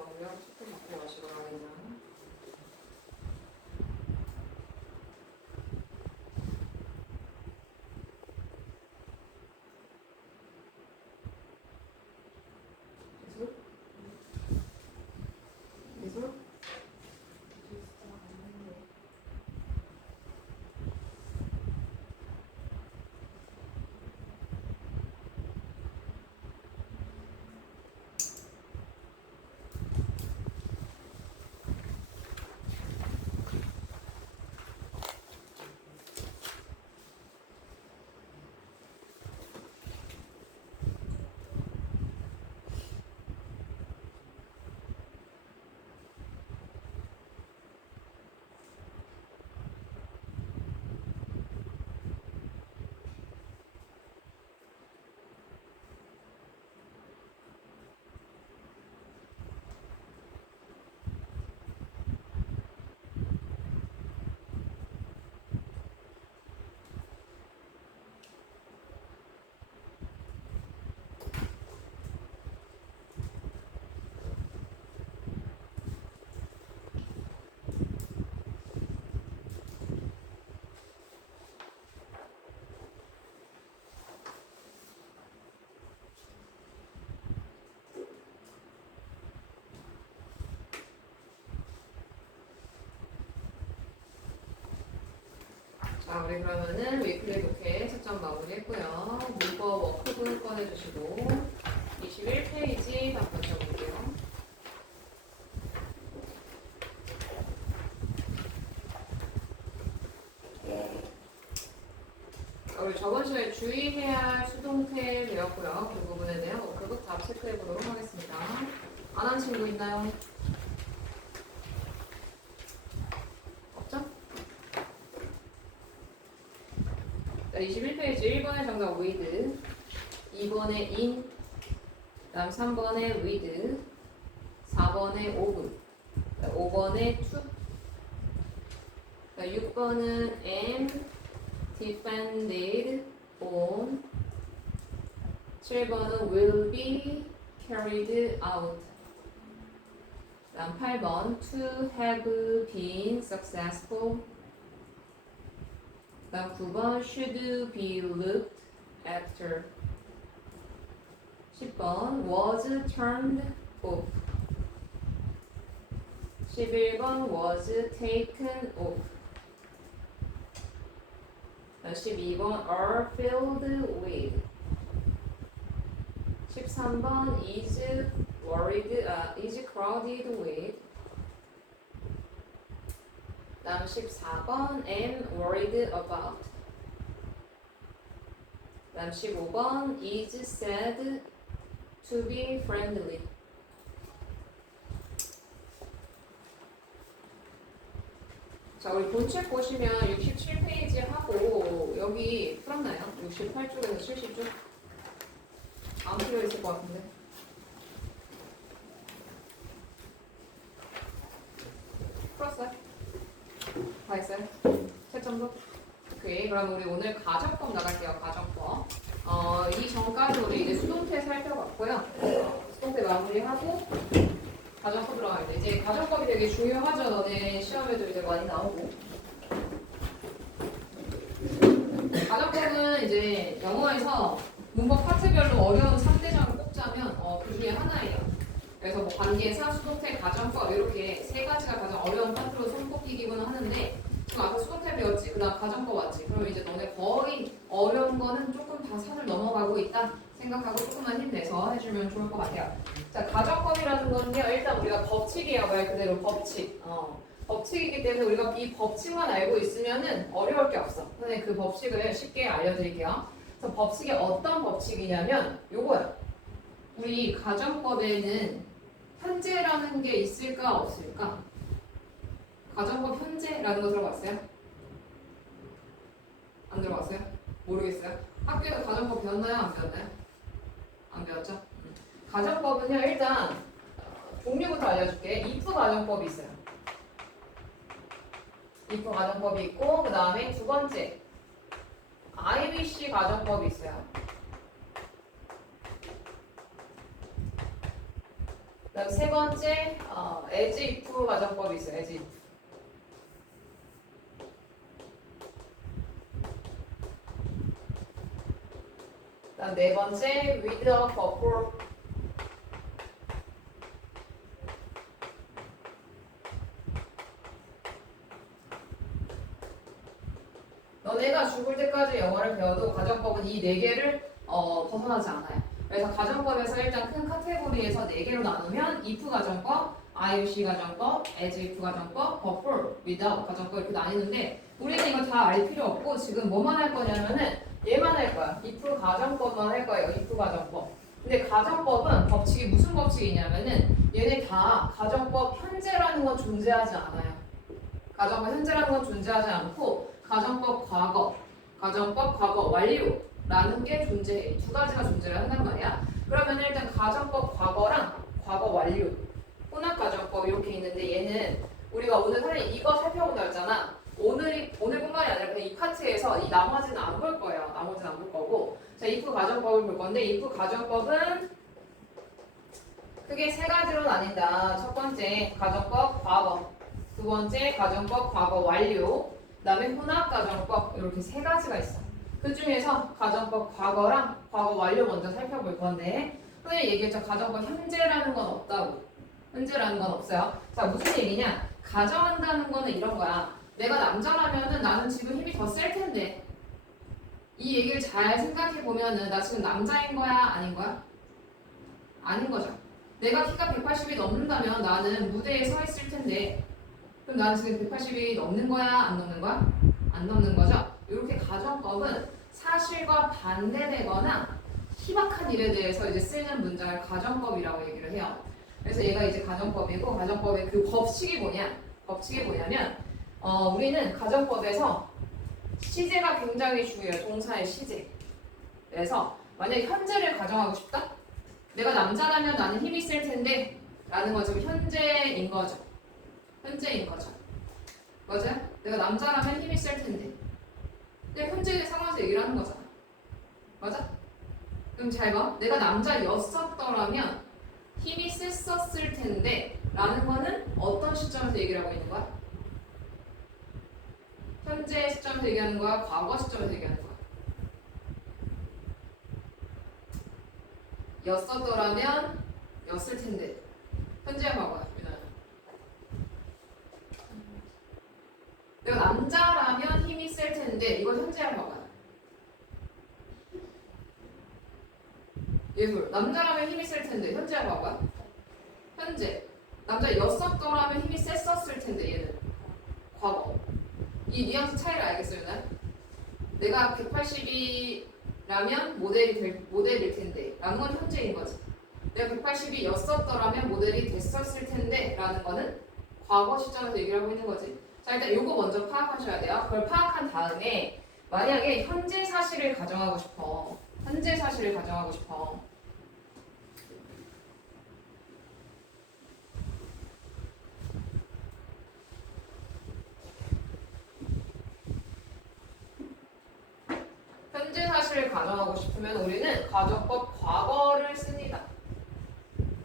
들어가고요. 조금 바꿔 가시고 가겠나. 미술? 미술? 자, 우리 그러면은 위클리 독해 채점 마무리했고요. 문법 워크북 꺼내주시고 21페이지 바꿔줘볼게요. 우리 저번 시간에 주의해야 할 수동태 배웠고요. 그 부분에 대한 워크북 답 체크해보도록 하겠습니다. 안 한 친구 있나요? 없죠? 자, 21페이지 1번의 정답 with, 2번의 in, 그 다음 3번의 with, 4번의 of, 5번의 to, 6번은 am depended on, 7번은 will be carried out, 그 다음 8번 to have been successful, 그 다음 9번 should be looked after, 10번 was turned off, 11번 was taken off, 12번 are filled with, 13번 is is crowded with, 다음 14번 am worried about, 다음 15번 is said to be friendly. 자, 우리 본책 보시면 67페이지 하고 여기 풀었나요? 68쪽에서 70쪽? 안 풀려 있을 것 같은데. 풀었어요? 다 했어요? 채점도? 오케이. 그럼 우리 오늘 가정법 나갈게요. 가정법. 이 전까지 우리 이제 수동태 살펴봤고요. 수동태 마무리하고 가정법 들어가는데 이제 가정법이 되게 중요하죠. 너네 시험에도 이제 많이 나오고. 가정법은 이제 영어에서 문법 파트별로 어려운 3대장을 꼽자면 그 중에 하나예요. 그래서 뭐 관계사, 수동태, 가정법 이렇게 세 가지가 가장 어려운 파트로 손꼽히기는 하는데 지금 앞에 수동태 배웠지, 그 다음 가정법 왔지. 그럼 이제 너네 거의 어려운 거는 조금 다 산을 넘어가고 있다 생각하고 조금만 힘내서 해주면 좋을 것 같아요. 자, 가정법이라는 거는요, 일단 우리가 법칙이에요. 말 그대로 법칙. 법칙이기 때문에 우리가 이 법칙만 알고 있으면은 어려울 게 없어. 근데 그 법칙을 쉽게 알려드릴게요. 그래서 법칙이 어떤 법칙이냐면 요거야. 우리 가정법에는 현재라는 게 있을까 없을까? 가정법 현재라는 거 들어봤어요? 안 들어봤어요? 모르겠어요? 학교에서 가정법 배웠나요? 안 배웠나요? 안 배웠죠? 가정법은요, 일단 종류부터 알려줄게. if 가정법이 있어요. if 가정법이 있고, 그 다음에 두 번째 IBC 가정법이 있어요. 그다음 세 번째 as if 가정법이 있어요. as if. 그다음 네 번째 with a purpose. 너네가 죽을 때까지 영어를 배워도 가정법은 이 네 개를 벗어나지 않아요. 그래서 가정법에서 일단 큰 카테고리에서 네 개로 나누면 if 가정법, IOC 가정법, as if 가정법, before, without 가정법 이렇게 나뉘는데 우리는 이거 다 알 필요 없고 지금 뭐만 할 거냐면은 얘만 할 거야. if 가정법만 할 거예요. if 가정법. 근데 가정법은 법칙이 무슨 법칙이냐면은 얘네 다 가정법 현재라는 건 존재하지 않아요. 가정법 현재라는 건 존재하지 않고 가정법 과거, 가정법 과거 완료라는 게 존재해. 두 가지가 존재를 한단 말이야. 그러면 일단 가정법 과거랑 과거 완료, 혼합 가정법 이렇게 있는데 얘는 우리가 오늘 사실 이거 살펴본다 했잖아. 오늘뿐만이 아니라 그냥 이 파트에서 이 나머지는 안 볼 거예요. 나머지는 안 볼 거고. 자, if 가정법을 볼 건데 if 가정법은 크게 세 가지로 나뉜다. 첫 번째 가정법 과거, 두 번째 가정법 과거 완료, 그다음에 혼합 가정법 이렇게 세 가지가 있어. 그 중에서 가정법 과거랑 과거 완료 먼저 살펴볼 건데 흔히 얘기했죠. 가정법 현재라는 건 없다고. 현재라는 건 없어요. 자, 무슨 얘기냐? 가정한다는 거는 이런 거야. 내가 남자라면은 나는 지금 힘이 더 셀 텐데. 이 얘기를 잘 생각해 보면은 나 지금 남자인 거야, 아닌 거야? 아닌 거죠. 내가 키가 180이 넘는다면 나는 무대에 서 있을 텐데. 그럼 나는 지금 180이 넘는 거야, 안 넘는 거야? 안 넘는 거죠. 이렇게 가정법은 사실과 반대되거나 희박한 일에 대해서 이제 쓰이는 문장을 가정법이라고 얘기를 해요. 그래서 얘가 이제 가정법이고 가정법의 그 법칙이 뭐냐? 법칙이 뭐냐면 우리는 가정법에서 시제가 굉장히 중요해요. 동사의 시제. 그래서 만약에 현재를 가정하고 싶다? 내가 남자라면 나는 힘이 셀 텐데 라는 건 지금 현재인 거죠. 현재인 거죠. 맞아요? 내가 남자라면 힘이 셀 텐데. 근데 현재의 상황에서 얘기를 하는 거잖아. 맞아? 그럼 잘 봐. 내가 남자였었더라면 힘이 셌었을 텐데 라는 거는 어떤 시점에서 얘기를 하고 있는 거야? 현재 시점에서 얘기하는 거야? 과거 시점에서 얘기하는 거야? 였었더라면 였을 텐데. 현재야 과거야. 내가 남자라면 힘이 셀 텐데 이거 현재야 과거야. 예술. 남자라면 힘이 셀 텐데 현재야 과거야? 현재. 남자였었더라면 힘이 셌었을 텐데 얘는 과거. 이 뉘앙스 차이를 알겠어요, 난? 내가 180이라면 모델일 텐데 라는 건 현재인 거지. 내가 180이었었더라면 모델이 됐었을 텐데 라는 거는 과거 시점에서 얘기를 하고 있는 거지. 자, 일단 요거 먼저 파악하셔야 돼요. 그걸 파악한 다음에 만약에 현재 사실을 가정하고 싶어. 현재 사실을 가정하고 싶어. 현재 사실을 가정하고 싶으면 우리는 가정법 과거를 씁니다.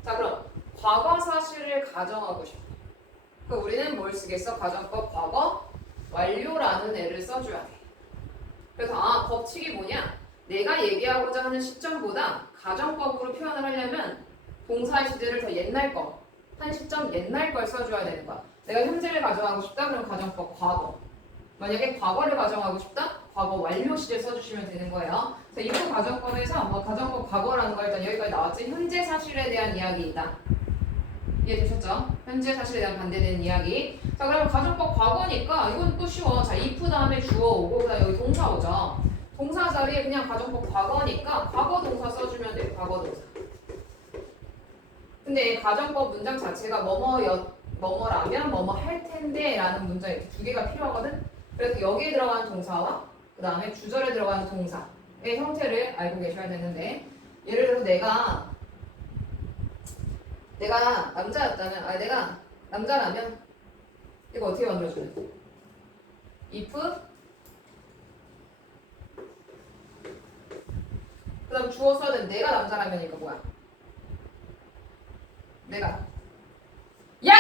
자, 그럼 과거 사실을 가정하고 싶어. 그럼 우리는 뭘 쓰겠어? 가정법 과거 완료라는 애를 써줘야 돼. 그래서 법칙이 뭐냐? 내가 얘기하고자 하는 시점보다 가정법으로 표현을 하려면 동사의 시제를 더 옛날 거, 한 시점 옛날 걸 써줘야 되는 거야. 내가 현재를 가정하고 싶다? 그럼 가정법 과거. 만약에 과거를 가정하고 싶다? 과거 완료 시제 써주시면 되는 거예요. 자, 이부 가정법에서 가정법 과거라는 거 일단 여기까지 나왔지. 현재 사실에 대한 이야기이다. 이해되셨죠? 현재 사실에 대한 반대되는 이야기. 자, 그러면 가정법 과거니까 이건 또 쉬워. 자, if 다음에 주어 오고 그다음에 여기 동사 오죠. 동사 자리에 그냥 가정법 과거니까 과거 동사 써주면 돼요. 과거 동사. 근데 가정법 문장 자체가 뭐뭐라면 뭐뭐 할 텐데 라는 문장 이렇게 두 개가 필요하거든. 그래서 여기에 들어가는 동사와 그 다음에 주절에 들어가는 동사의 형태를 알고 계셔야 되는데 예를 들어서 내가 남자였다면 내가 남자라면 이거 어떻게 만들어줘요? if 그 다음 주어 써야 되는데 내가 남자라면 이거 뭐야? 내가. 야!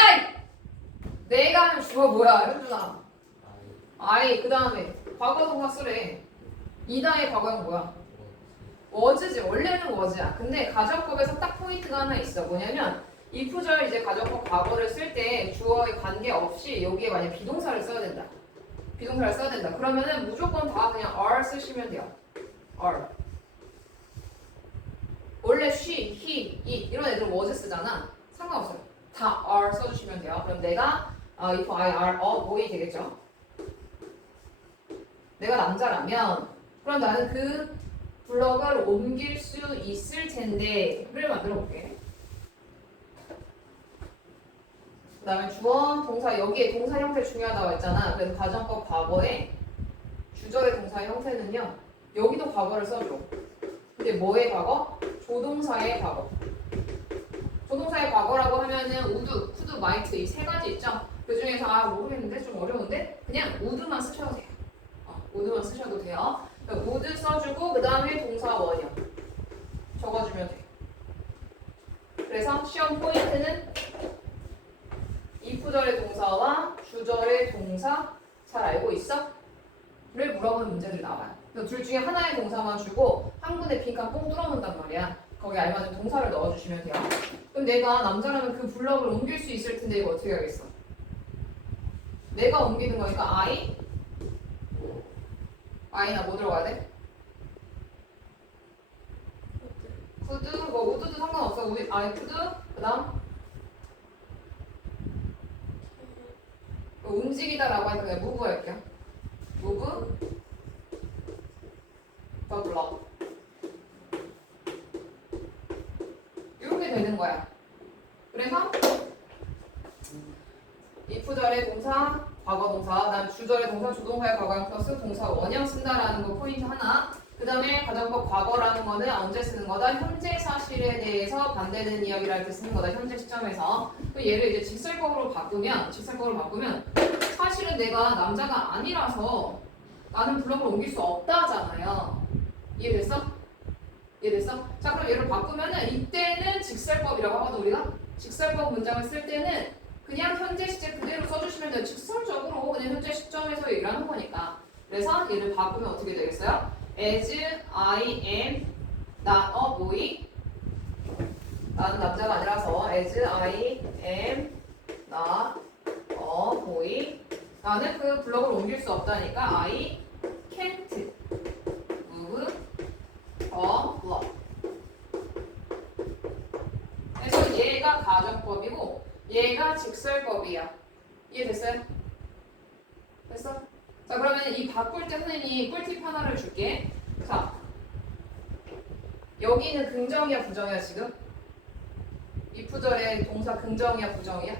내가 하면 주어 뭐야, 현준아? I. 그 다음에 과거 동사 쓰래. 이다의 과거형 뭐야? was지. 원래는 was야. 근데 가정법에서 딱 포인트가 하나 있어. 뭐냐면 if절 이제 가정법 과거를 쓸 때 주어에 관계없이 여기에 만약 비동사를 써야 된다. 비동사를 써야 된다. 그러면은 무조건 다 그냥 are 쓰시면 돼요. are. 원래 she, he, it 이런 애들 was 쓰잖아. 상관없어요. 다 are 써주시면 돼요. 그럼 내가 if I are a boy 되겠죠. 내가 남자라면 그럼 나는 그 블럭을 옮길 수 있을 텐데를 만들어 볼게. 그 다음에 주어, 동사, 여기에 동사 형태 중요하다고 했잖아. 그래서 가정법 과거에 주절의 동사 형태는요. 여기도 과거를 써줘. 근데 뭐의 과거? 조동사의 과거. 조동사의 과거라고 하면은 would, could, might 이 세 가지 있죠? 그 중에서 모르겠는데 좀 어려운데 그냥 would만 쓰셔도 돼요. would만 쓰셔도 돼요. 그러니까 would 써주고 그 다음에 동사 원형 적어주면 돼. 그래서 시험 포인트는 if절의 동사와 주절의 동사 잘 알고 있어? 를 물어보는 문제들이 나와요. 둘 중에 하나의 동사만 주고 한 군데 빈칸 뽕 뚫어놓는단 말이야. 거기 알맞은 동사를 넣어주시면 돼요. 그럼 내가 남자라면 그 블럭을 옮길 수 있을 텐데 이거 어떻게 하겠어? 내가 옮기는 거니까 I나 뭐 들어가야 돼? could, 뭐 would도 상관없어. I could, 그 다음 움직이다라고 하니까 그냥 move 할게요. move the block 이렇게 되는 거야. 그래서 if절의 동사, 과거 동사, 그다음 주절의 동사, 조동사의 과거형 플러스 동사 원형 쓴다라는 거 포인트 하나. 그 다음에 가정법 과거라는 거는 언제 쓰는 거다? 현재 사실에 대해서 반대되는 이야기를 할 때 쓰는 거다. 현재 시점에서. 얘를 이제 직설법으로 바꾸면 사실은 내가 남자가 아니라서 나는 블럭을 옮길 수 없다잖아요. 이해됐어? 이해됐어? 자, 그럼 얘를 바꾸면은 이때는 직설법이라고 하거든. 우리가 직설법 문장을 쓸 때는 그냥 현재 시제 그대로 써주시면 돼요. 직설적으로 그냥 현재 시점에서 얘기를 하는 거니까. 그래서 얘를 바꾸면 어떻게 되겠어요? As I am not a boy. 나는 남자가 아니라서 as I am not a boy. 나는 그 블럭을 옮길 수 없다니까 I can't move a block. 그래서 얘가 가정법이고 얘가 직설법이야. 이해됐어요? 됐어? 자, 그러면 이 바꿀 때 선생님이 꿀팁 하나를 줄게. 자, 여기는 긍정이야 부정이야 지금? if절의 동사 긍정이야 부정이야?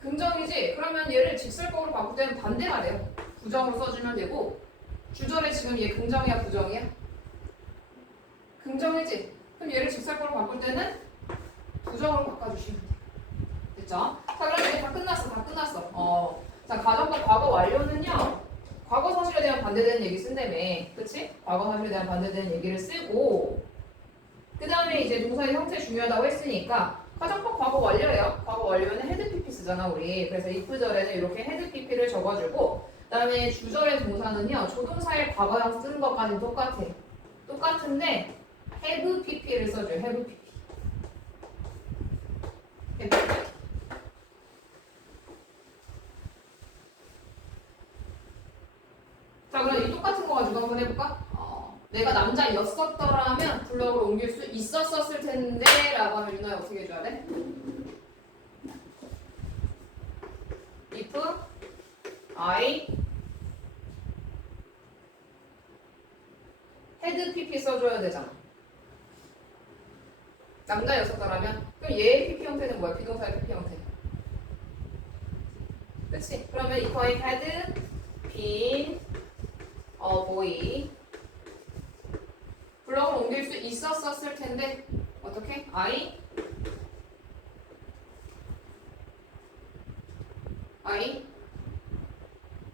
긍정이지? 그러면 얘를 직설법으로 바꿀 때는 반대가 돼요. 부정으로 써주면 되고 주절에 지금 얘 긍정이야 부정이야? 긍정이지? 그럼 얘를 직설법으로 바꿀 때는 부정으로 바꿔주시면 돼요. 됐죠? 자, 그럼 이제 다 끝났어. 자, 가정법 과거 완료는요. 과거 사실에 대한 반대되는 얘기 쓴다며. 그치? 과거 사실에 대한 반대되는 얘기를 쓰고 그 다음에 이제 동사의 형태 중요하다고 했으니까 가정법 과거 완료예요. 과거 완료는 헤드 PP 쓰잖아 우리. 그래서 if절에는 이렇게 헤드 PP를 적어주고 그 다음에 주절의 동사는요. 조동사의 과거형 쓰는 것까지는 똑같아. 똑같은데 have PP를 써줘요. have PP. have PP. 자, 그럼 이 똑같은 거 가지고 한번 해볼까? 내가 남자였었더라면 블럭을 옮길 수 있었을 텐데 라고 하면 윤아야 어떻게 해줘야 돼? if I had PP 써줘야 되잖아. 남자였었더라면 그럼 얘의 PP 형태는 뭐야? 비동사의 PP 형태. 그치? 그러면 if I had been a boy 블럭을 옮길 수 있었을 텐데 어떻게? I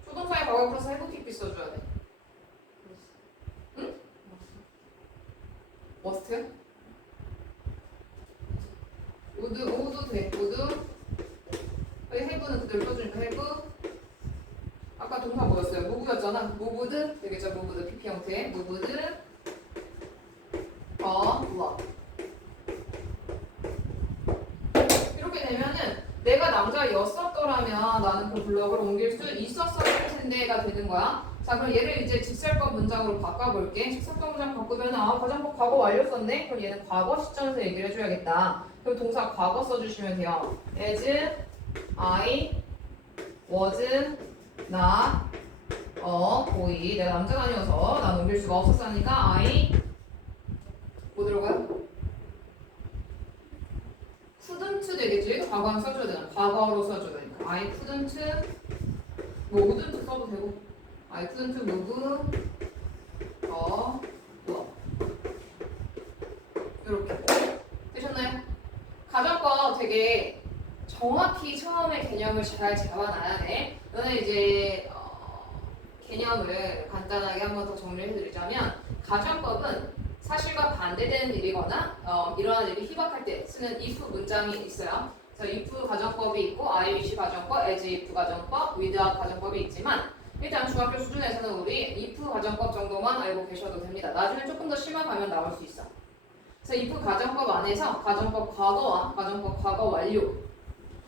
조동사의 과거 플러스 have PP 써줘야 돼. 응? must요? 우도 돼. 우도. 여기 해부는 그대로 써주니까 해부. 아까 동사 뭐였어요? 무브였잖아. 무브드 되겠죠? 무브드 PP 형태. 무브드 블럭. 이렇게 되면은 내가 남자였었더라면 나는 그 블럭을 옮길 수 있었을 텐데가 되는 거야. 자, 그럼 얘를 이제 직설법 문장으로 바꿔볼게. 직설법 문장 바꾸면 가정법 과거 완료 썼네? 그럼 얘는 과거 시점에서 얘기를 해줘야겠다. 그럼 동사 과거 써주시면 돼요. As I was not a boy. 내가 남자가 아니어서 난 옮길 수가 없었으니까 I 뭐 들어가요? couldn't 되겠지? 과거는 써줘야 되나? 과거로 써줘야 되니까 I couldn't 뭐 wouldn't 써도 되고 I couldn't move 이렇게 되셨나요? 가정법 되게 정확히 처음에 개념을 잘 잡아놔야 돼. 너는 이제 개념을 간단하게 한번 더 정리를 해드리자면 가정법은 사실과 반대되는 일이거나 일어나는 일이 희박할 때 쓰는 if 문장이 있어요. 그래서 if 가정법이 있고 I wish 가정법, as if 가정법, without 가정법이 있지만 일단 중학교 수준에서는 우리 if 가정법 정도만 알고 계셔도 됩니다. 나중에 조금 더 심화가면 나올 수 있어. 그래서 if 가정법 안에서 가정법 과거와 가정법 과거 완료,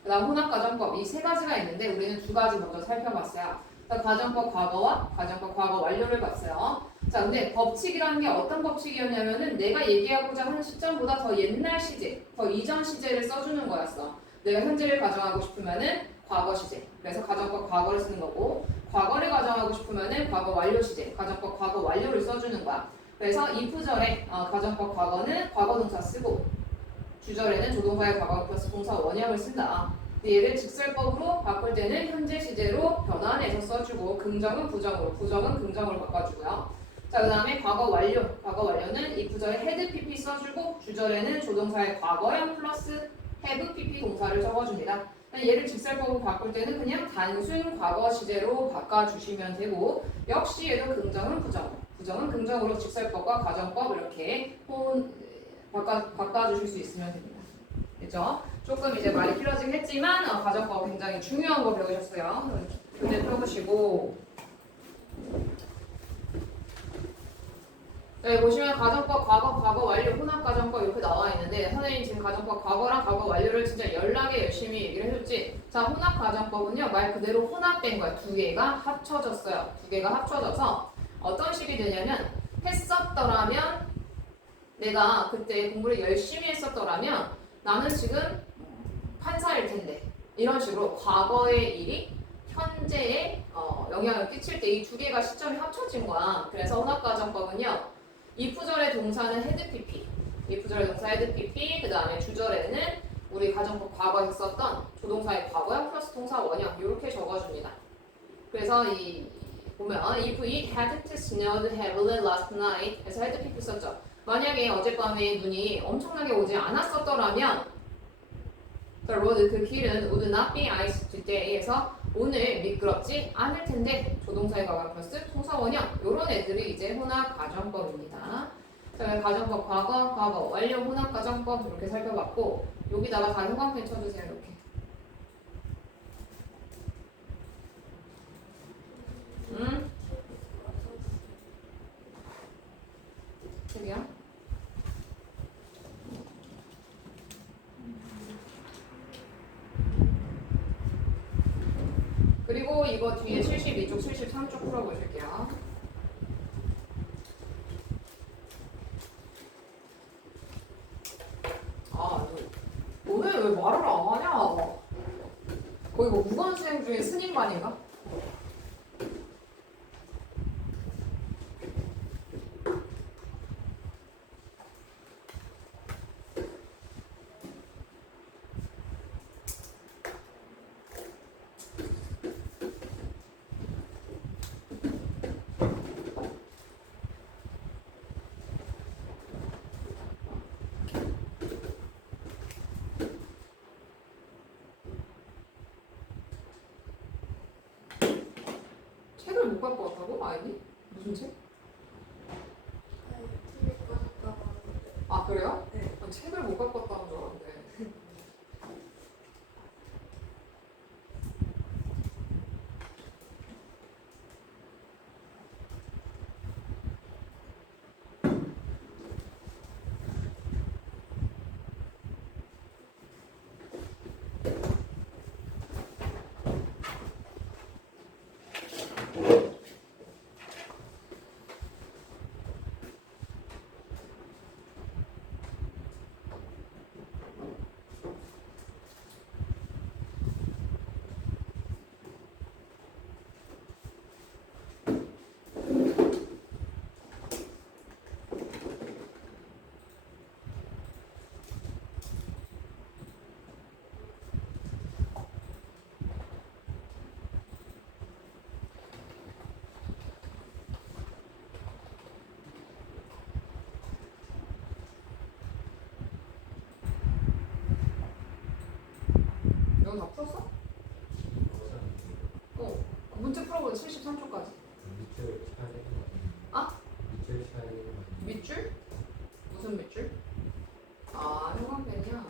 그다음 혼합 가정법 이 세 가지가 있는데 우리는 두 가지 먼저 살펴봤어요. 가정법 과거와 가정법 과거 완료를 봤어요. 자, 근데 법칙이라는 게 어떤 법칙이었냐면은 내가 얘기하고자 하는 시점보다 더 옛날 시제, 더 이전 시제를 써주는 거였어. 내가 현재를 가정하고 싶으면은 과거 시제. 그래서 가정법 과거를 쓰는 거고, 과거를 가정하고 싶으면은 과거 완료 시제, 가정법 과거 완료를 써주는 거야. 그래서 if절에 가정법 과거는 과거 동사 쓰고, 주절에는 조동사의 과거 플러스 동사 원형을 쓴다. 얘를 직설법으로 바꿀 때는 현재 시제로 변환해서 써주고 긍정은 부정으로, 부정은 긍정으로 바꿔주고요. 자, 그 다음에 과거 완료. 과거 완료는 if절에 had pp 써주고 주절에는 조동사의 과거형 플러스 have pp 동사를 적어줍니다. 얘를 직설법으로 바꿀 때는 그냥 단순 과거 시제로 바꿔주시면 되고 역시 얘도 긍정은 부정, 부정은 긍정으로 직설법과 가정법 이렇게 바꿔주실 수 있으면 됩니다. 됐죠? 조금 이제 말이 길어지긴 했지만 가정법 굉장히 중요한 거 배우셨어요. 교재 펴보시고 네, 보시면 가정법 과거 완료 혼합 가정법 이렇게 나와 있는데 선생님 지금 가정법 과거랑 과거 완료를 진짜 연락에 열심히 얘기를 해줬지. 자, 혼합 가정법은요 말 그대로 혼합된 거야. 두 개가 합쳐졌어요. 두 개가 합쳐져서 어떤 식이 되냐면 했었더라면 내가 그때 공부를 열심히 했었더라면 나는 지금 판사일 텐데 이런 식으로 과거의 일이 현재에 영향을 끼칠 때 이 두 개가 시점이 합쳐진 거야. 그래서 혼합가정법은요 if절의 동사는 had pp, if절의 동사 had pp, 그 다음에 주절에는 우리 가정법 과거에 썼던 조동사의 과거형 플러스 동사 원형 이렇게 적어줍니다. 그래서 이 보면 if it had snowed heavily last night 해서 had pp 썼죠. 만약에 어젯밤에 눈이 엄청나게 오지 않았었더라면 the road 그 길은 would not be ice today에서 오늘 미끄럽지 않을 텐데 조동사의 과거 플러스 동사 원형 이런 애들이 이제 혼합 가정법입니다. 자, 가정법 과거 완료 혼합 가정법 이렇게 살펴봤고 여기다가 다 형광펜 쳐주세요. 이렇게. 여기요. 그리고 이거 뒤에 72쪽, 73쪽 풀어보실게요. 너네 왜 말을 안 하냐? 거의 뭐 무건수행 중에 스님반인가? 책을 못 갖고 왔다고? 아이니? 무슨 책? 아 그래요? 네. 책을 못 갖고 왔다는 줄 알았는데 이건 다 풀었어? 문제 풀어보자. 73초까지. 밑줄 쳐야 되는 거 아? 같아. 밑줄 쳐야 되는 거 같아. 밑줄? 무슨 밑줄? 아, 형광펜이야.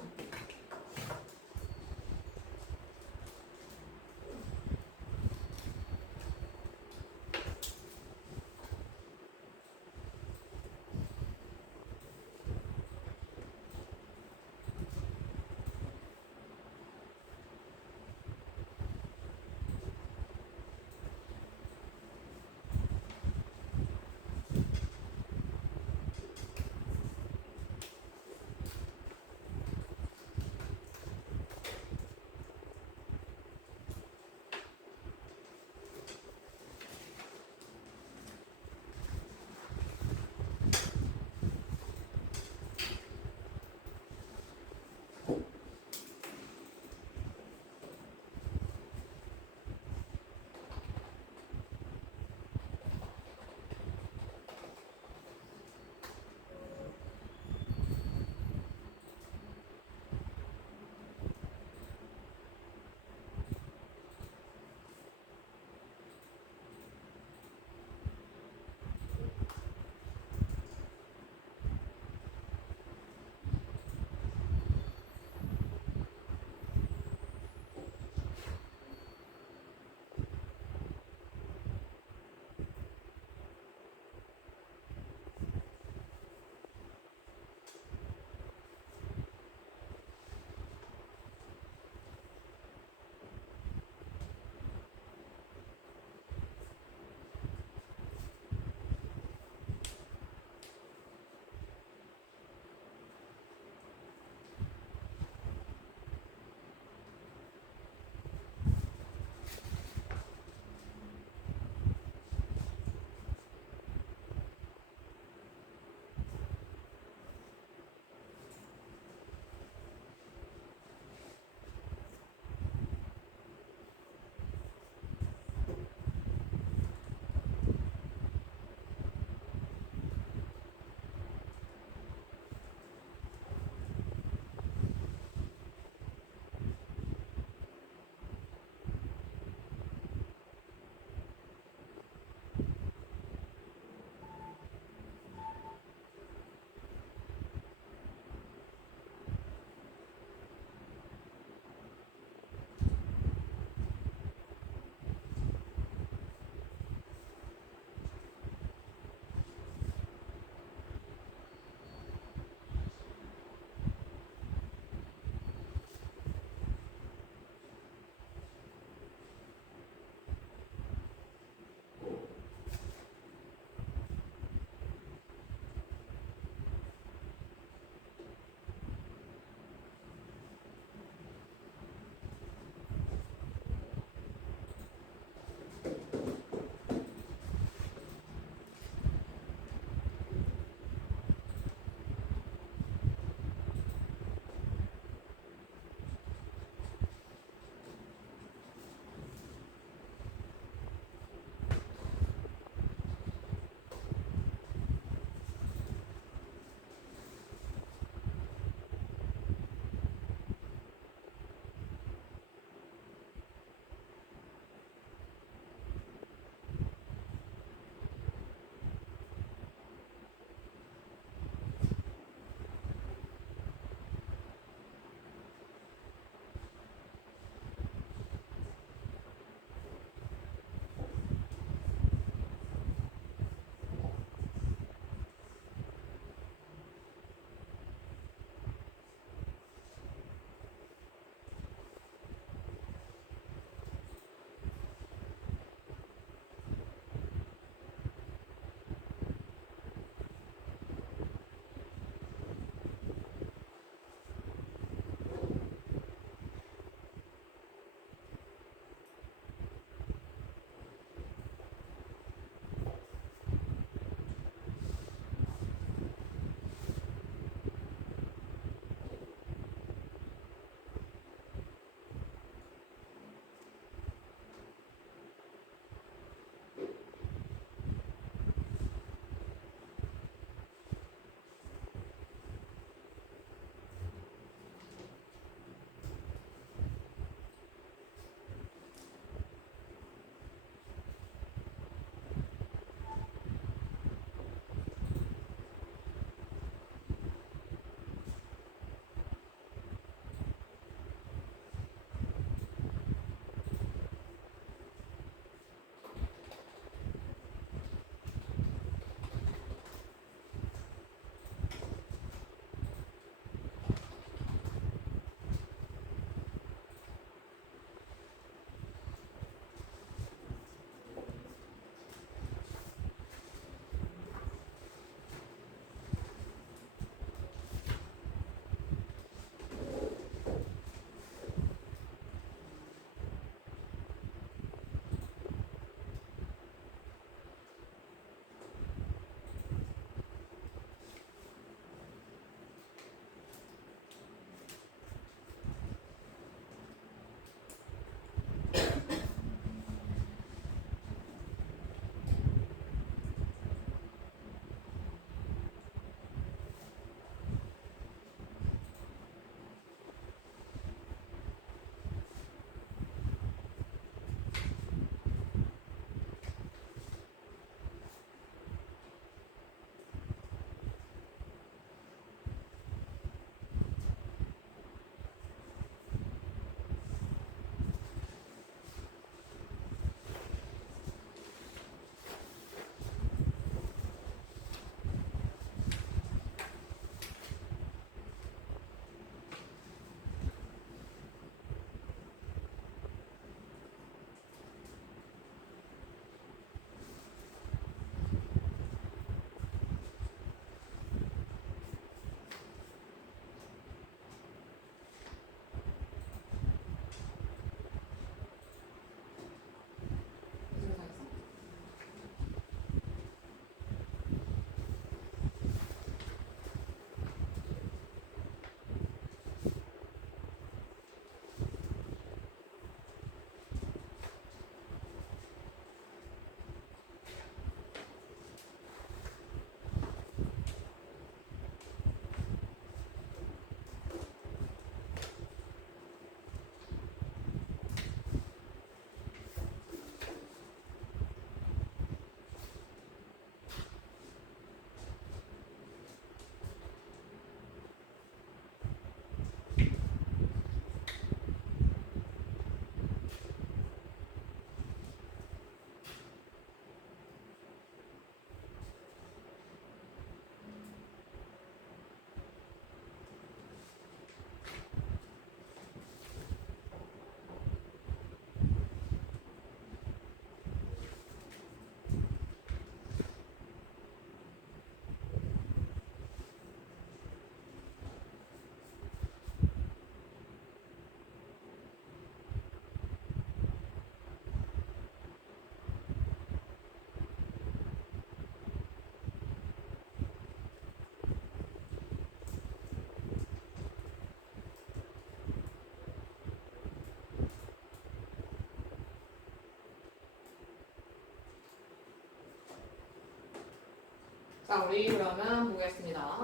자, 우리 그러면 보겠습니다.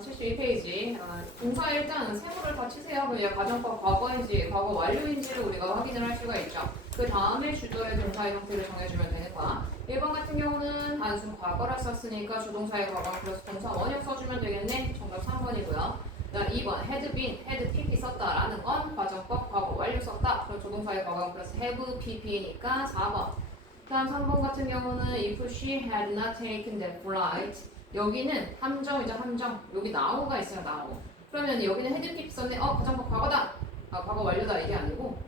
72페이지. 동사 일단 세모를 다 치세요. 그냥 가정법 과거인지 과거 완료인지를 우리가 확인을 할 수가 있죠. 그 다음에 주절의 동사의 형태를 정해주면 되는 거야. 1번 같은 경우는 단순 과거라 썼으니까 주동사의 과거 플러스 동사 원형 써주면 되겠네. 정답 3번이고요. 2번 had been, had pp 썼다라는 건 과정법 과거 완료 썼다. 그럼 조동사의 과거 플러스 have pp니까 4번. 다음 3번 같은 경우는 if she had not taken that flight. 여기는 함정이죠, 함정. 여기 now가 있어요, now. 그러면 여기는 had pp 썼네. 과정법 과거다. 과거 완료다 이게 아니고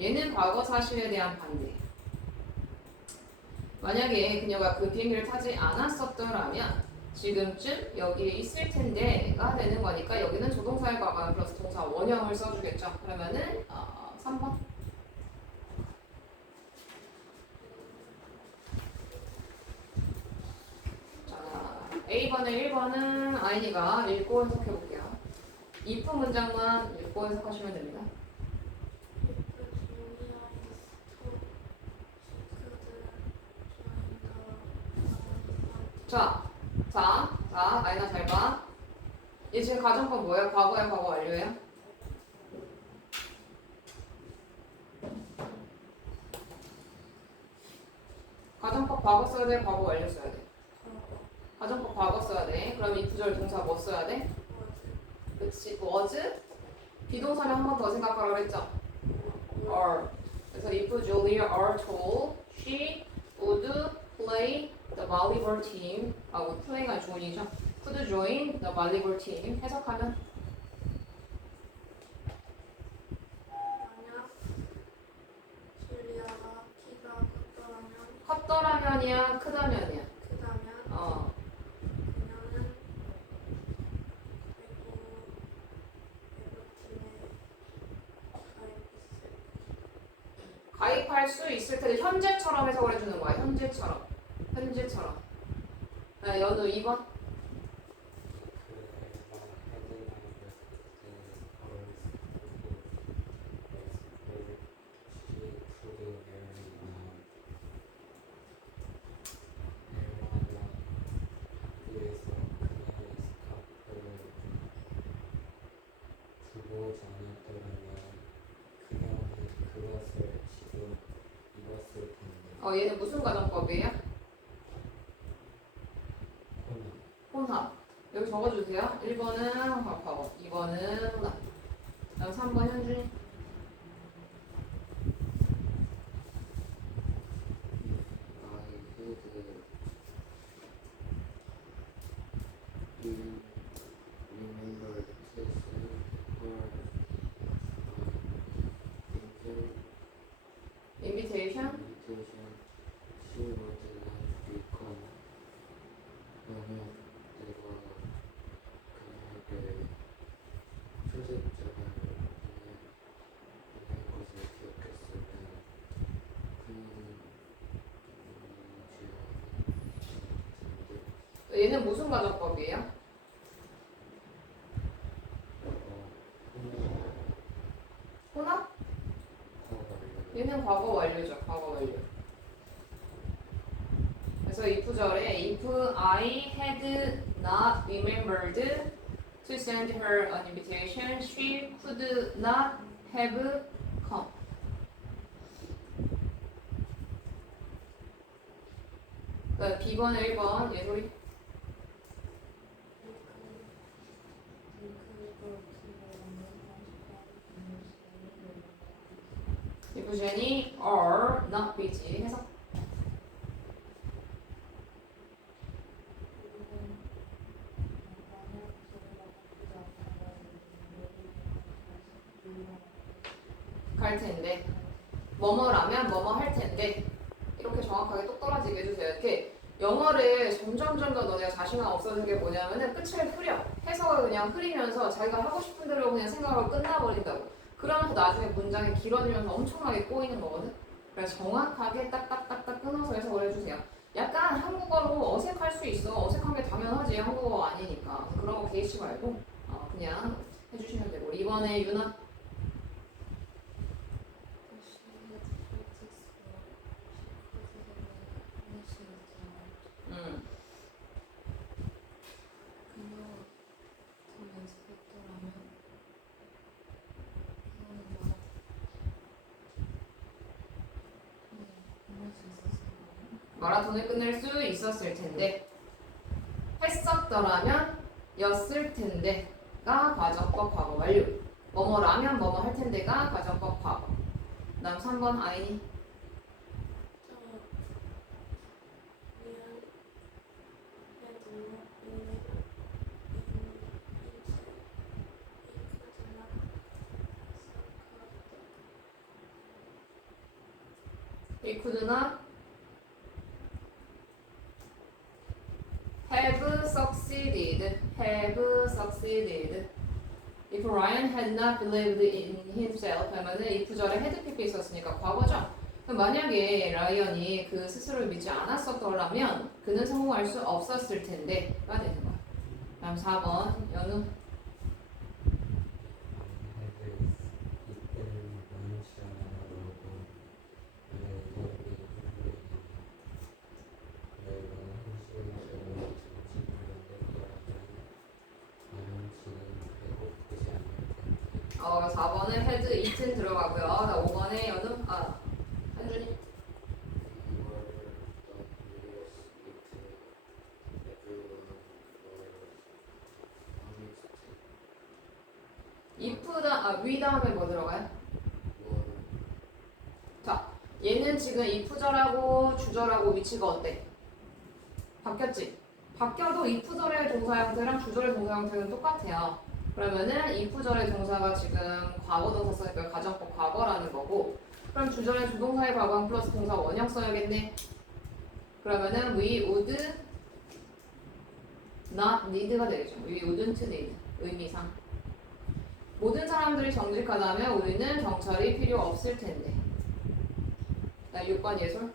얘는 과거 사실에 대한 반대. 만약에 그녀가 그 비행기를 타지 않았었더라면 지금쯤 여기에 있을 텐데가 되는 거니까 여기는 조동사의 과거 플러스 동사 원형을 써주겠죠. 그러면은 3번. 자, A번에 1번은 아이니가 읽고 해석해 볼게요. if 문장만 읽고 해석하시면 됩니다. 자, 아이나 잘 봐. 얘 지금 가정법 뭐예요? 과거야, 과거 완료예요? 가정법 과거 써야 돼, 과거 완료 써야 돼? 가정법 과거 써야 돼. 그럼 이 구절 동사 뭐 써야 돼? 그치, was? 비동사를 한 번 더 생각하라고 했죠? Are. 그래서 if Julia are told she would play the volleyball team. would play가 join이죠. could join the volleyball team. 해석하면 만약 줄리아가 키가 컸더라면 컸더라면이야, 크다면이야. 크다면 그녀는 배구 가입할 수 있을 텐데 현재처럼 해석을 해주는 거야. 현재처럼. 네, 연우 2번. 얘는 무슨 가정법이에요? 혼합. 여기 적어주세요. 1번은 합하고 2번은 혼합. 그다음 3번 현준이. 인비테이션. 얘는 무슨 가정법이에요? 혼합? 얘는 과거 완료죠. 과거 완료. 그래서 if절에 if I had not remembered to send her an invitation, she could not have come. B번에 1번 예솔이. 이부전이 are not busy 해석. 갈 텐데 뭐뭐라면 뭐뭐 할 텐데 이렇게 정확하게 똑떨어지게 해주세요. 이렇게 영어를 점점 더 너네가 자신감 없어진 게 뭐냐면은 끝을 흐려. 해석을 그냥 흐리면서 자기가 하고 싶은 대로 그냥 생각하고 끝나버린다고. 그러면서 나중에 문장이 길어지면서 엄청나게 꼬이는 거거든. 그래서 정확하게 딱딱딱딱 끊어서 해석을 해주세요. 약간 한국어로 어색할 수 있어. 어색한 게 당연하지. 한국어 아니니까. 그런 거 개의치 말고 그냥 해주시면 되고. 이번에 유나. 마라톤을 끝낼 수 있었을 텐데 했었더라면 였을 텐데가 과정법 과거 완료. 뭐뭐라면 뭐뭐 할 텐데가 과정법 과거. 그다음 3번 아이니. 이 could나 have succeeded. If Ryan had not believed in himself 하면은 if 절에 had pp 있었으니까 과거죠. 그럼 만약에 라이언이 그 스스로를 믿지 않았었더라면 그는 성공할 수 없었을 텐데가 되는 거야. 다음 4번 연우. 어, 4번은 had eaten 들어가고요. 자, 5번에 연우. 한준이. 위 다음에 뭐 들어가요? 자, 얘는 지금 if절하고 주절하고 위치가 어때? 바뀌었지? 바뀌어도 if절의 동사 형태랑 주절의 동사 형태는 똑같아요. 그러면은 if절의 동사가 지금 과거 동사 쓰니까 가정법 과거라는 거고, 그럼 주절의 주동사의 과거형 플러스 동사 원형 써야겠네. 그러면은 we would not need가 되겠죠. we wouldn't need 의미상. 모든 사람들이 정직하다면 우리는 경찰이 필요 없을 텐데. 자, 6번 예술.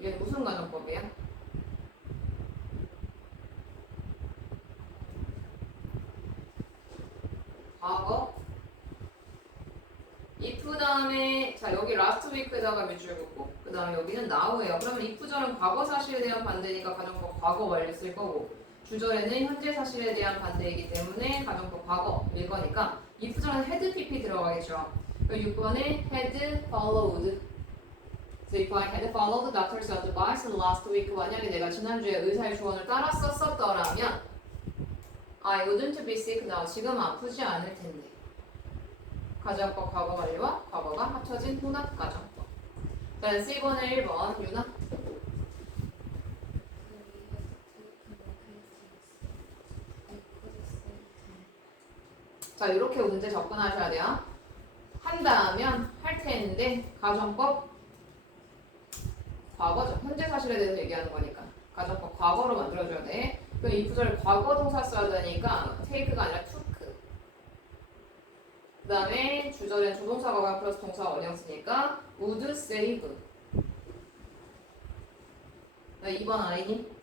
얘는 무슨 가정법이야? 과거. if 다음에 자 여기 last week에다가 밑줄 긋고 그 다음에 여기는 now예요. 그러면 if절은 과거 사실에 대한 반대니까 가정법 과거 완료 쓸 거고 주절에는 현재 사실에 대한 반대이기 때문에 가정법 과거일 거니까 if절은 had pp 들어가겠죠. 6번에 had followed. So if I had followed the doctor's advice last week 만약에 내가 지난주에 의사의 조언을 따랐었더라면 I wouldn't be sick now. 지금 아프지 않을 텐데. 가정법 과거 완료와 과거가 합쳐진 혼합 가정법. 자, C번에 1번 유나. 자, 이렇게 문제 접근하셔야 돼요. 한다면 할 텐데 가정법 과거죠. 현재 사실에 대해서 얘기하는 거니까 가정법 과거로 만들어줘야 돼. 그럼 이 구절 과거 동사 써야 되니까 take가 아니라 took. 그 다음에 주절엔 조동사 과거 플러스 동사 원형 쓰니까 would save. 자, 2번 아이니.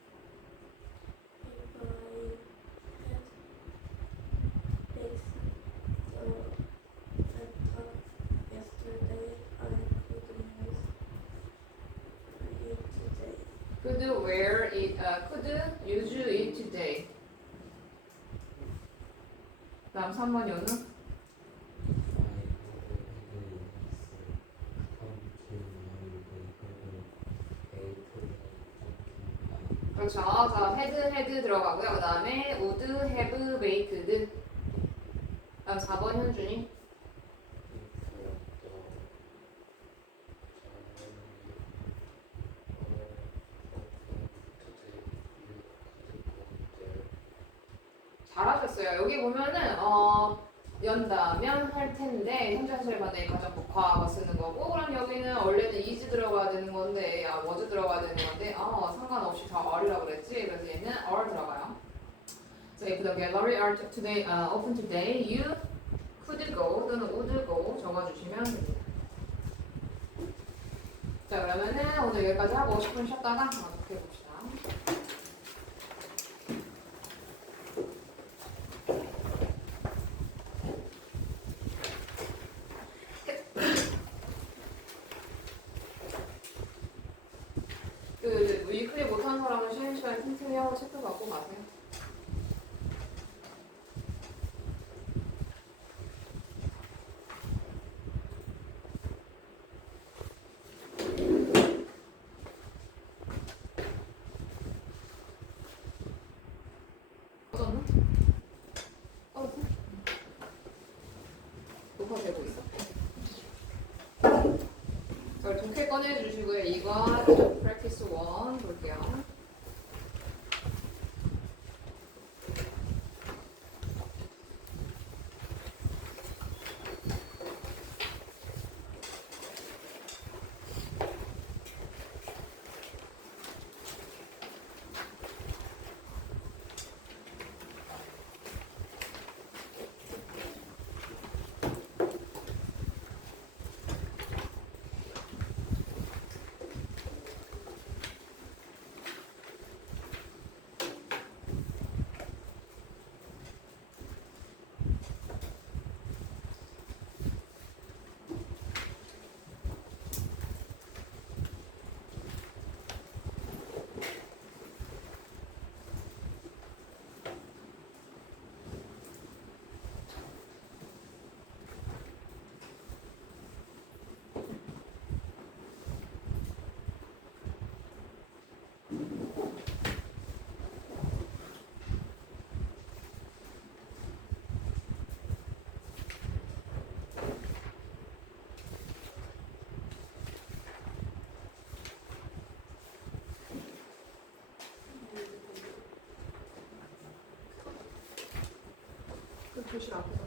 Could wear it, could use it today. 다음 3번 연우. 그렇죠. 자, had 들어가고요. 그 다음에 would have baked. 다음 4번 현준이. 잘하셨어요. 여기 보면은 연다면 할 텐데 현재 사실 반대 가정법 과거 쓰는 거고, 그럼 여기는 원래는 is 들어가야 되는 건데 was 들어가야 되는 건데 상관없이 다 are라고 그랬지. 그래서 얘는 are 들어가요. So if the gallery are today open today, you could go 또는 would go 적어주시면 됩니다. 자, 그러면은 오늘 여기까지 하고 10분 쉬었다가 어떻게 봅시다. 위클리 못하는 사람은 쉬는 시간에 틈틈이 하고 체크 받고 가세요. 부캐 꺼내주시고요. 이거 practice 1 볼게요. 그 교실 앞에서.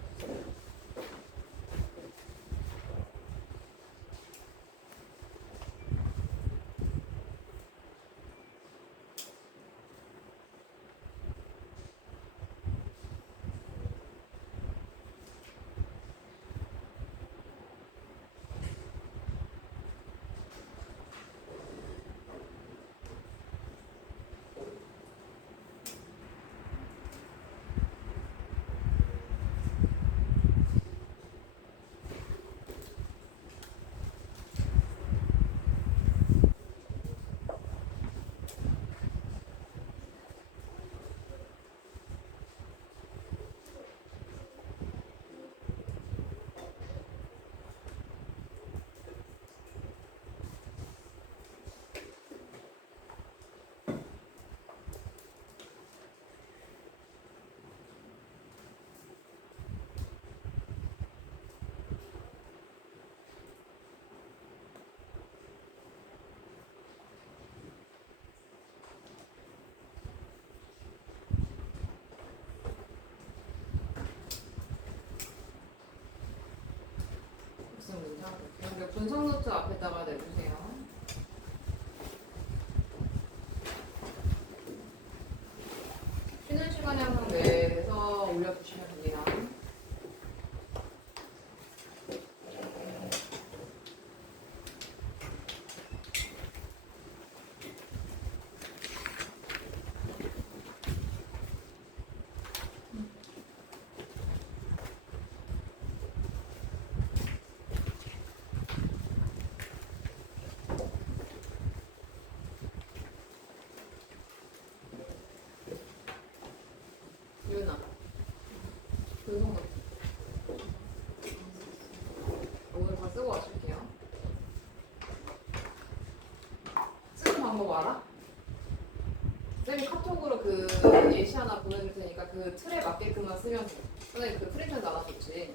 무슨 문장? 근데 분석 노트 앞에다가 내주세요. 쉬는 시간에 항상 내서 올려주시면 됩니다. 유나. 분석 노트. 오늘 다 쓰고 와줄게요. 쓰는 방법 알아? 쌤이 카톡으로 그 예시 하나 보내줄 테니까 그 틀에 맞게끔만 쓰면 돼. 선생님 그 프린트 나눠줬지.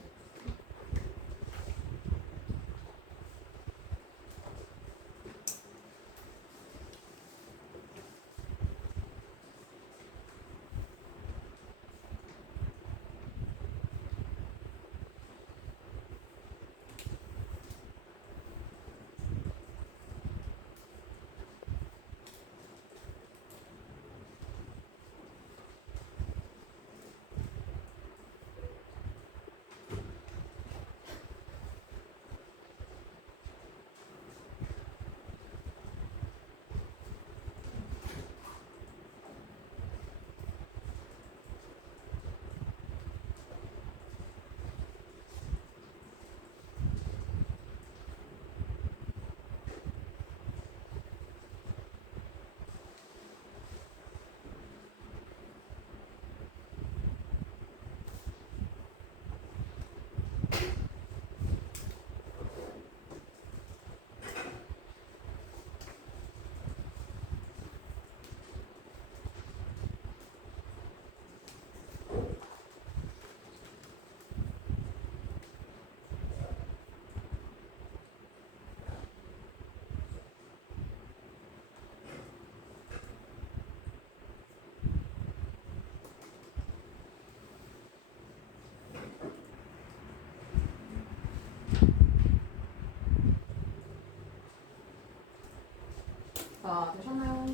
자, 되셨나요?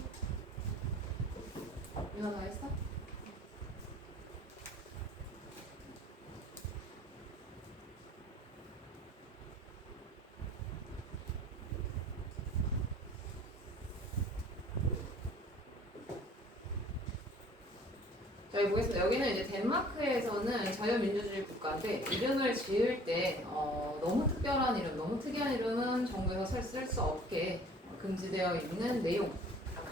이거 다 했어? 자, 여기 보겠습니다. 여기는 이제 덴마크에서는 자유민주주의 국가인데 이름을 지을 때 너무 특별한 이름, 너무 특이한 이름은 정부에서 쓸 수 없게 금지되어 있는 내용.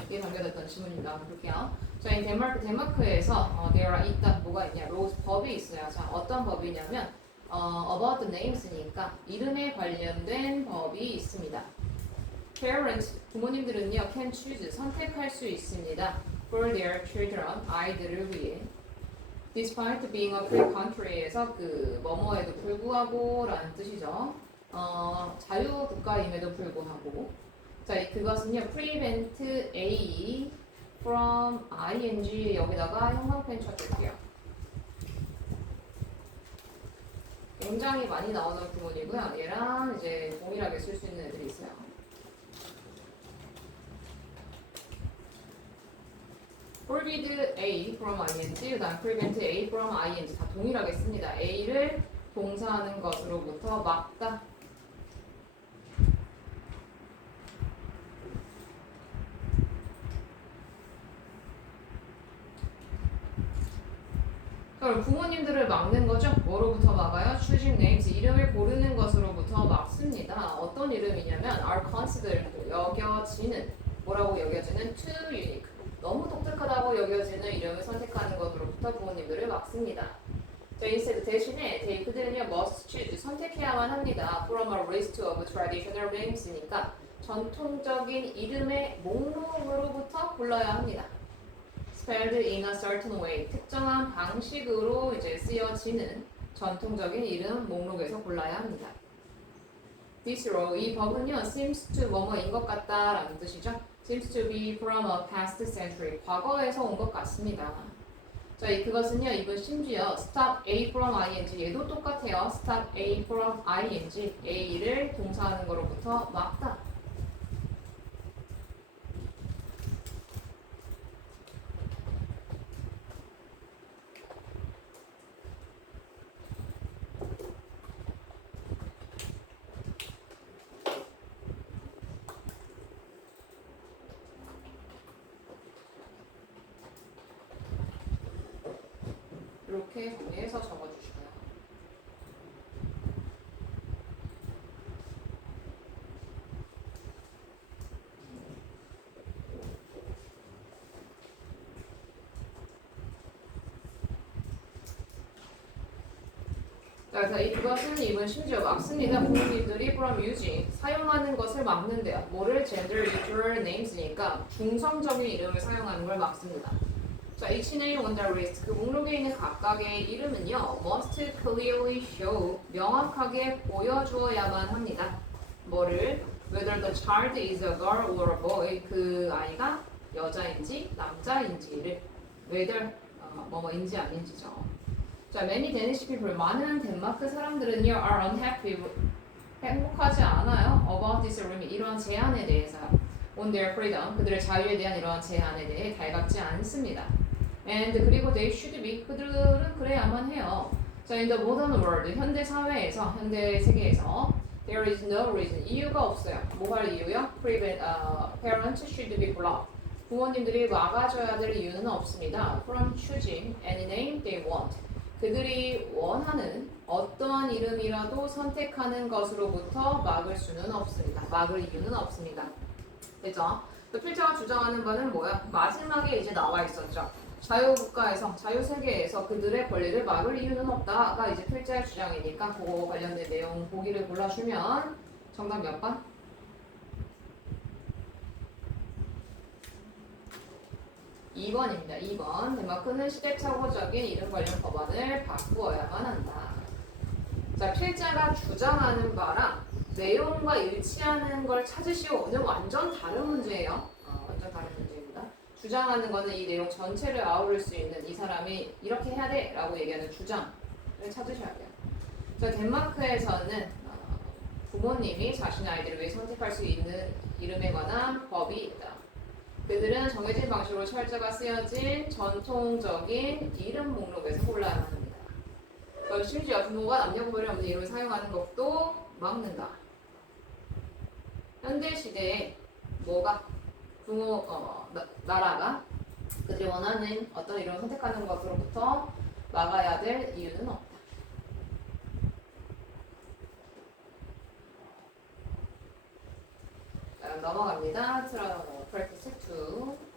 이게 담겨졌던 지문입니다. 볼게요. 자, 이 덴마크에서 there 있다 뭐가 있냐? laws 법이 있어요. 자, 어떤 법이냐면 about the names니까 이름에 관련된 법이 있습니다. Parents 부모님들은요 can choose 선택할 수 있습니다. For their children 아이들을 위해. Despite being a free country에서 그 뭐뭐에도 불구하고라는 뜻이죠. 자유 국가임에도 불구하고. 자, 그것은요 prevent A from ing 여기다가 형광펜 쳐줄게요. 굉장히 많이 나오는 구문이고요. 얘랑 이제 동일하게 쓸 수 있는 애들이 있어요. forbid A from ing, 그다음 prevent A from ing 다 동일하게 씁니다. A를 동사하는 것으로부터 막다. 그럼 부모님들을 막는 거죠? 뭐로부터 막아요? choosing names, 이름을 고르는 것으로부터 막습니다. 어떤 이름이냐면 are considered, 여겨지는, 뭐라고 여겨지는 too unique, 너무 독특하다고 여겨지는 이름을 선택하는 것으로부터 부모님들을 막습니다. 자, instead 대신에 그들은요 must choose, 선택해야만 합니다. from a list of traditional names니까 전통적인 이름의 목록으로부터 골라야 합니다. spelled in a certain way, 특정한 방식으로 이제 쓰여지는 전통적인 이름 목록에서 골라야 합니다. This law, 이 법은요 seems to 뭐뭐인 것 같다라는 뜻이죠. seems to be from a past century, 과거에서 온 것 같습니다. 자, 그것은요 이건 심지어 stop A from ing, 얘도 똑같아요. stop A from ing, A를 동사하는 것으로부터 막다. 이렇게 정리해서 적어주시고요. 자, 그래서 이것은 이분 심지어 막습니다. 부모님들이 from using, 사용하는 것을 막는데요. 뭐를 gender neutral names니까 중성적인 이름을 사용하는 걸 막습니다. 자, each name on the list, 그 목록에 있는 각각의 이름은요 must clearly show, 명확하게 보여주어야만 합니다. 뭐를? whether the child is a girl or a boy, 그 아이가 여자인지 남자인지를, whether 뭐뭐인지 아닌지죠. 자, many Danish people, 많은 덴마크 사람들은요 are unhappy, 행복하지 않아요 about this rule, 이러한 제한에 대해서요. on their freedom, 그들의 자유에 대한 이러한 제한에 대해 달갑지 않습니다. and 그리고 they should be, 그들은 그래야만 해요. 자, in the modern world, 현대 사회에서, 현대 세계에서 there is no reason, 이유가 없어요. 뭐 할 이유요? parents should be blocked, 부모님들이 막아줘야 될 이유는 없습니다. from choosing any name they want, 그들이 원하는 어떠한 이름이라도 선택하는 것으로부터 막을 수는 없습니다. 막을 이유는 없습니다. 됐죠? 또 필자가 주장하는 바는 뭐야? 마지막에 이제 나와 있었죠. 자유국가에서, 자유세계에서 그들의 권리를 막을 이유는 없다가 이제 필자의 주장이니까 그거 관련된 내용 보기를 골라주면 정답 몇 번? 2번입니다. 2번. 덴마크는 시대착오적인 이름 관련 법안을 바꾸어야만 한다. 자, 필자가 주장하는 바랑 내용과 일치하는 걸 찾으시오. 오늘 완전 다른 문제예요. 완전 다른 문제입니다. 주장하는 거는 이 내용 전체를 아우를 수 있는, 이 사람이 이렇게 해야 돼 라고 얘기하는 주장을 찾으셔야 돼요. 자, 덴마크에서는 부모님이 자신의 아이들을 위해 선택할 수 있는 이름에 관한 법이 있다. 그들은 정해진 방식으로 철자가 쓰여질 전통적인 이름 목록에서 골라야만 합니다. 심지어 부모가 남녀 구별이 없는 이름을 사용하는 것도 막는다. 현대 시대에 뭐가 부모 나라가 그들이 원하는 어떤 이름을 선택하는 것으로부터 막아야 될 이유는 없다. 자, 넘어갑니다. 프랙티스 2.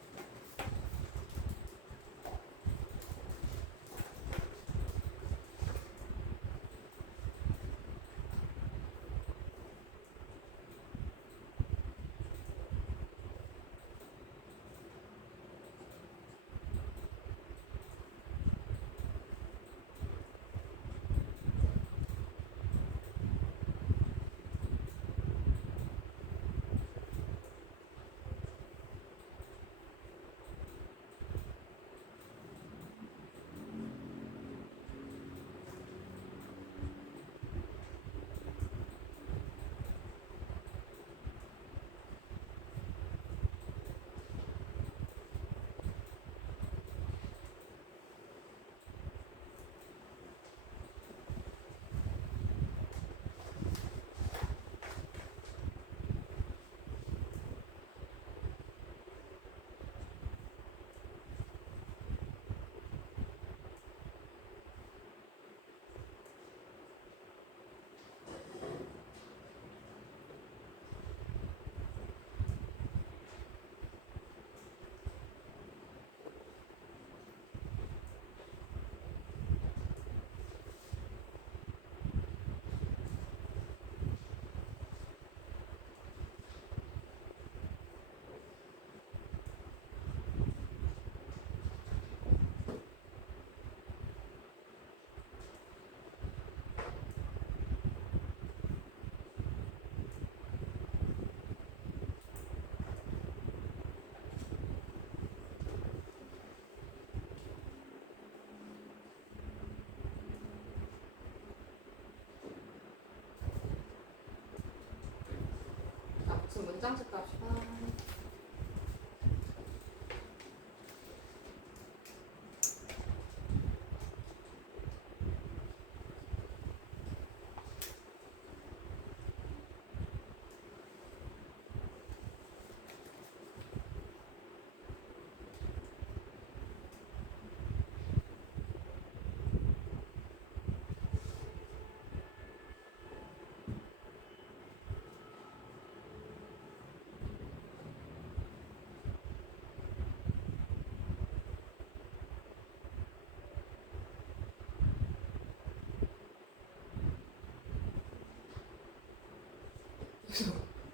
무슨 문장 체크합시다.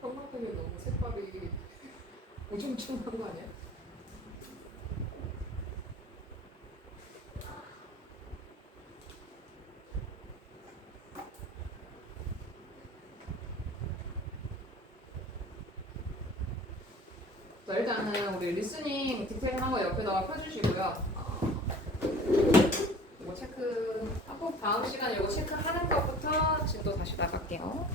형광색이 너무 색깔이 우중충한 거 아니야? 자, 일단은 우리 리스닝 디테일한 거 옆에다가 펴주시고요. 이거 체크하고 다음 시간에 이거 체크하는 것부터 진도 다시 나갈게요.